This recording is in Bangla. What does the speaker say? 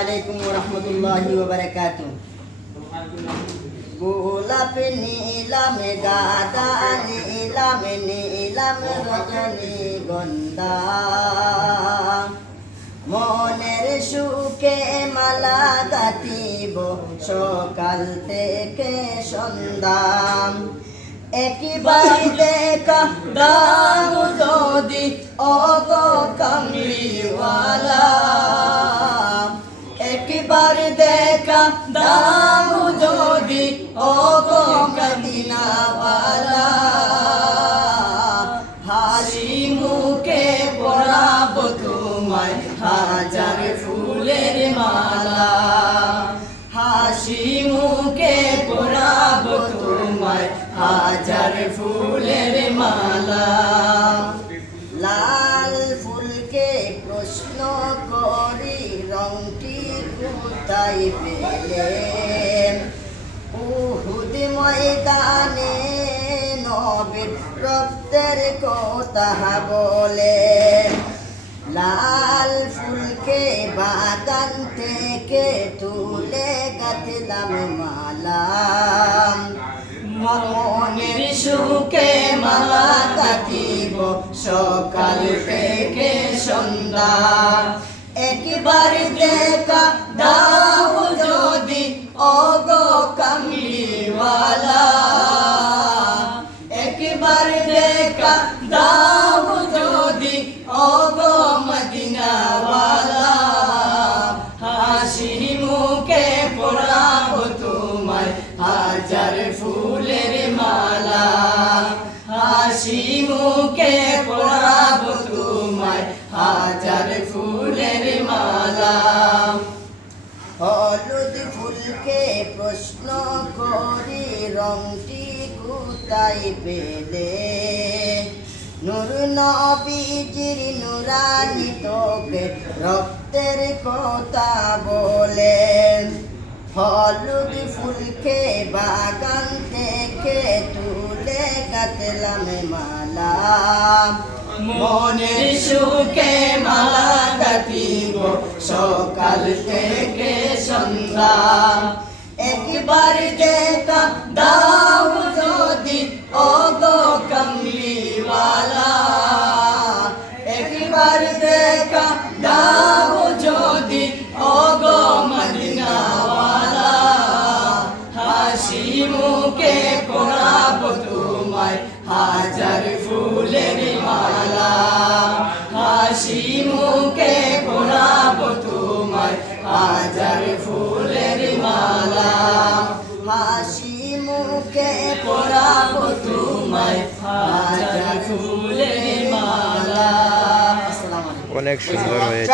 আলাইকুম রহমতুল্লাহি ওবারাকাতু গোলাপ নীলাম, গাদা নীলাম নীলাম রজনী গন্ধা। মনের সুখে মালা গাতিব সকাল থেকে সন্ধ্যা। একবার দেখা দাম যদি অগ একবার দেখা দাম যদি মদিনাওয়ালা হাসি মুখে পড়াব তোমায় হাজার ফুলের মালা। হাসি মুখে পড়াব তোমায় হাজার ফুলের রংটি কোথায় পেলে উহুদ ময়দানে নবীর রক্তের কথা বলে, লাল ফুলকে বাগান থেকে তুলে গাঁথলাম মালা। মনের সুখে মালা কাটিব, সকাল থেকে সন্ধ্যা। একবার দেখা হাজার ফুলের মালা, হাসি মুখে পড়াব তোমায়। হাজার ফুলের মালা। হলুদ ফুলকে প্রশ্ন করি রংটি কোথায় পেলে? নূর নবীজির নুরানি তোকে রক্তের কথা বলেন হলুদ ফুলকে বাগান থেকে তুলে গাতলাম মালা। মনের সুখে মালা কাটিব, সকাল থেকে সন্ধ্যা। একবার দেখা দাও মুখে পড়াব তোমায় হাজার ফুলের মালা। হাসি মুখে পড়াব তোমায় হাজার ফুলের মালা। হাসি মুখে পড়াব তোমায় হাজার ফুলের মালা। অনেক সুন্দর হয়েছে।